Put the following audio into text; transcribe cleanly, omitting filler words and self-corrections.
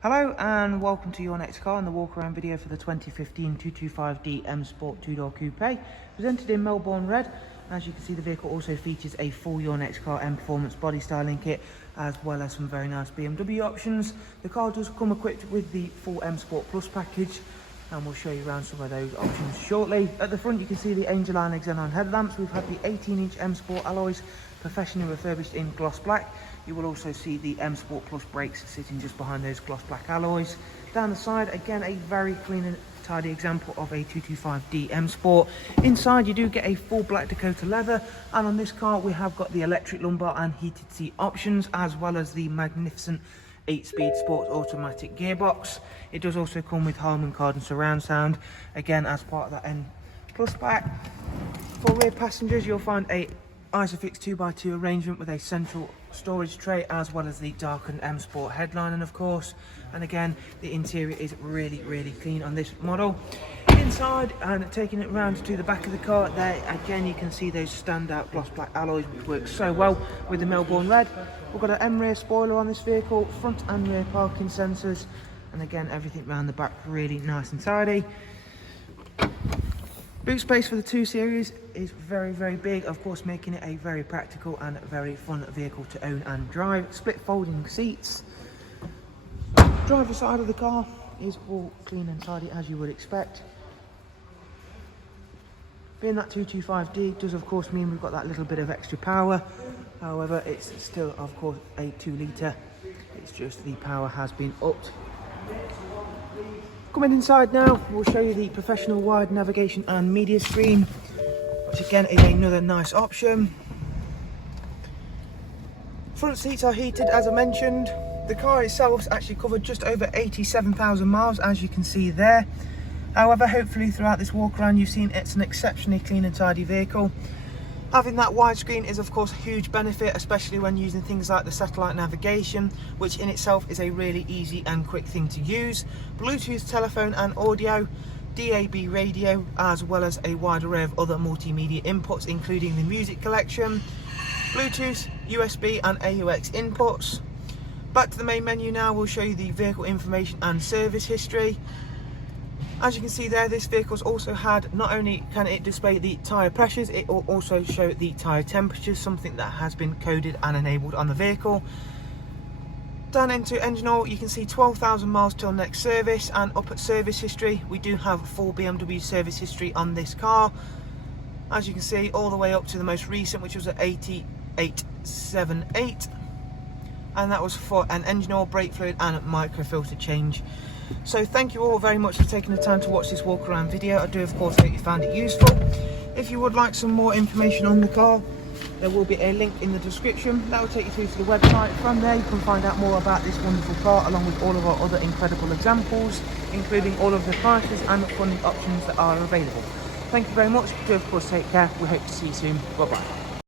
Hello and welcome to your next car and the walk around video for the 2015 225D M Sport 2-door coupe, presented in Melbourne red. As you can see, the vehicle also features a full Your Next Car M Performance body styling kit, as well as some very nice BMW options. The car does come equipped with the full M Sport Plus package, and we'll show you around some of those options shortly. At the front you can see the Angel Line Xenon headlamps. We've had the 18-inch M Sport alloys, professionally refurbished in gloss black. You will also see the M Sport Plus brakes sitting just behind those gloss black alloys. Down the side, again, a very clean and tidy example of a 225D M Sport. Inside you do get a full black Dakota leather, and on this car we have got the electric lumbar and heated seat options, as well as the magnificent 8-speed sports automatic gearbox. It does also come with Harman Kardon surround sound, again as part of that N Plus pack. For rear passengers, you'll find a Isofix 2x2 arrangement with a central storage tray, as well as the darkened M Sport headlining, of course. And again, the interior is really clean on this model. Inside, and taking it round to the back of the car, there again you can see those standout gloss black alloys, which work so well with the Melbourne red. We've got an M rear spoiler on this vehicle, front and rear parking sensors, and again everything around the back really nice and tidy. Boot space for the 2 Series is very big, of course, making it a very practical and very fun vehicle to own and drive. Split folding seats. Driver side of the car is all clean and tidy, as you would expect. Being that 225D does of course mean we've got that little bit of extra power. However, it's still of course a 2-litre. It's just the power has been upped. Coming inside now, we'll show you the professional wide navigation and media screen, which again is another nice option. Front seats are heated, as I mentioned. The car itself is actually covered just over 87,000 miles, as you can see there. However, hopefully throughout this walk around you've seen it's an exceptionally clean and tidy vehicle. Having that widescreen is of course a huge benefit, especially when using things like the satellite navigation, which in itself is a really easy and quick thing to use. Bluetooth telephone and audio, DAB radio, as well as a wide array of other multimedia inputs, including the music collection, Bluetooth, USB and AUX inputs. Back to the main menu now, we'll show you the vehicle information and service history. As you can see there, this vehicle's also had, not only can it display the tyre pressures, it will also show the tyre temperatures, something that has been coded and enabled on the vehicle. Down into engine oil, you can see 12,000 miles till next service, and up at service history, we do have full BMW service history on this car. As you can see, all the way up to the most recent, which was at 8878, and that was for an engine oil, brake fluid and a microfilter change. So thank you all very much for taking the time to watch this walk around video. I do of course hope you found it useful. If you would like some more information on the car, there will be a link in the description that will take you through to the website. From there you can find out more about this wonderful car, along with all of our other incredible examples, including all of the prices and the funding options that are available. Thank you very much. Do of course take care. We hope to see you soon. Bye bye.